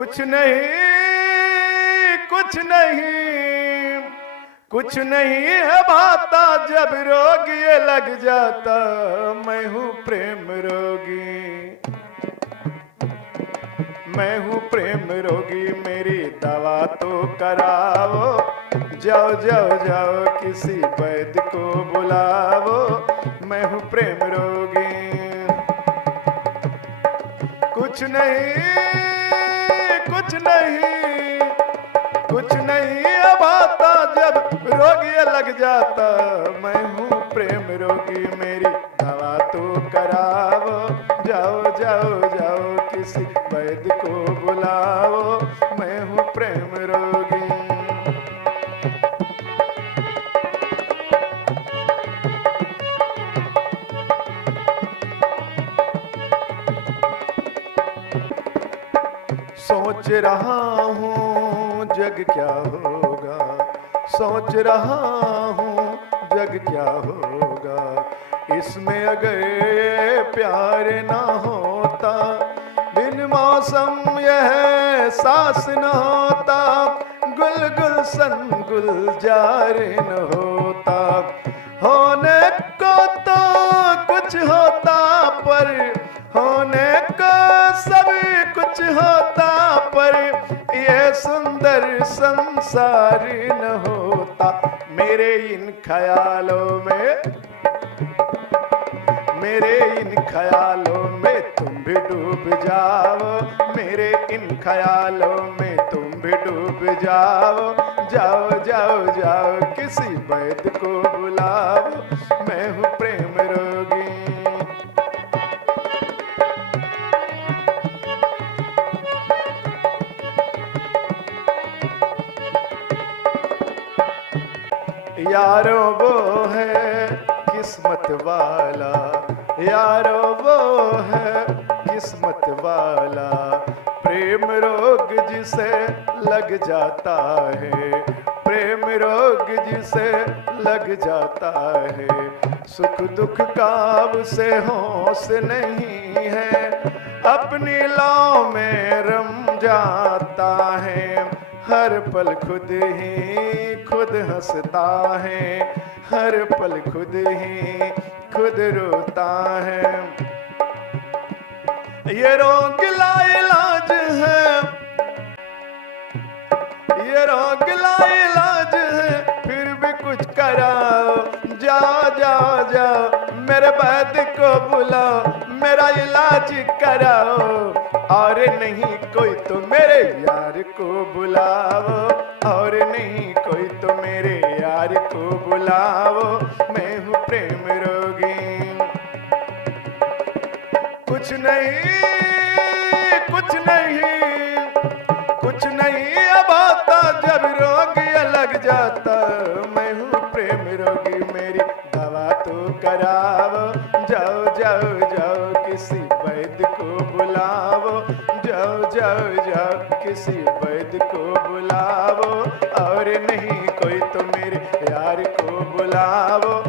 कुछ नहीं, कुछ नहीं, कुछ नहीं है भाता जब रोग ये लग जाता। मैं हूँ प्रेम रोगी, मैं हूँ प्रेम रोगी, मेरी दवा तो कराओ। जाओ जाओ जाओ किसी वैद्य को बुलाओ, मैं हूँ प्रेम रोगी। कुछ नहीं, कुछ नहीं, कुछ नहीं अब आता जब रोग ये लग जाता। मैं हूँ प्रेम रोगी, मेरी दवा तो कराओ। जाओ जाओ जाओ किसी वैद्य को बुलाओ, मैं हूँ प्रेम रोगी। सोच रहा हूँ जग क्या होगा, सोच रहा हूँ जग क्या होगा। इसमें अगर प्यार ना होता, बिन मौसम यह सांस न होता, गुल गुलशन गुलजार न होता। होने को तो कुछ होता, पर होने को सब कुछ होता, पर ये सुंदर संसार न होता। मेरे इन ख्यालों में, मेरे इन ख्यालों में तुम भी डूब जाओ, मेरे इन ख्यालों में तुम भी डूब जाओ। जाओ जाओ जाओ किसी वैद्य को बुलाओ, मैं हूँ प्रेम रोगी। यारो वो है किस्मत वाला, यारो वो है किस्मत वाला, प्रेम रोग जिसे लग जाता है, प्रेम रोग जिसे लग जाता है। सुख दुख का उसे होश नहीं है, अपनी लौ में रम जाता है। हर पल खुद ही खुद हंसता है, हर पल खुद ही खुद रोता है। ये रोग लाइलाज है, ये रोग लाइलाज है, फिर भी कुछ कराओ। जाओ जाओ जाओ मेरे वैद्य को बुलाओ, मेरा इलाज कराओ। और नहीं कोई तो मेरे यार को बुलाओ, और नहीं कोई तो मेरे यार को बुलाओ, मैं हूँ प्रेम रोगी। कुछ नहीं, कुछ नहीं, कुछ नहीं अब आता जब रोग ये लग जाता। मैं हूँ प्रेम रोगी, मेरी दवा तो कराओ। जाओ जाओ जाओ किसी वैद्य को बुलाओ, जाओ जाओ जाओ किसी वैद्य को बुलाओ। और नहीं कोई तो मेरे यार को बुलाओ,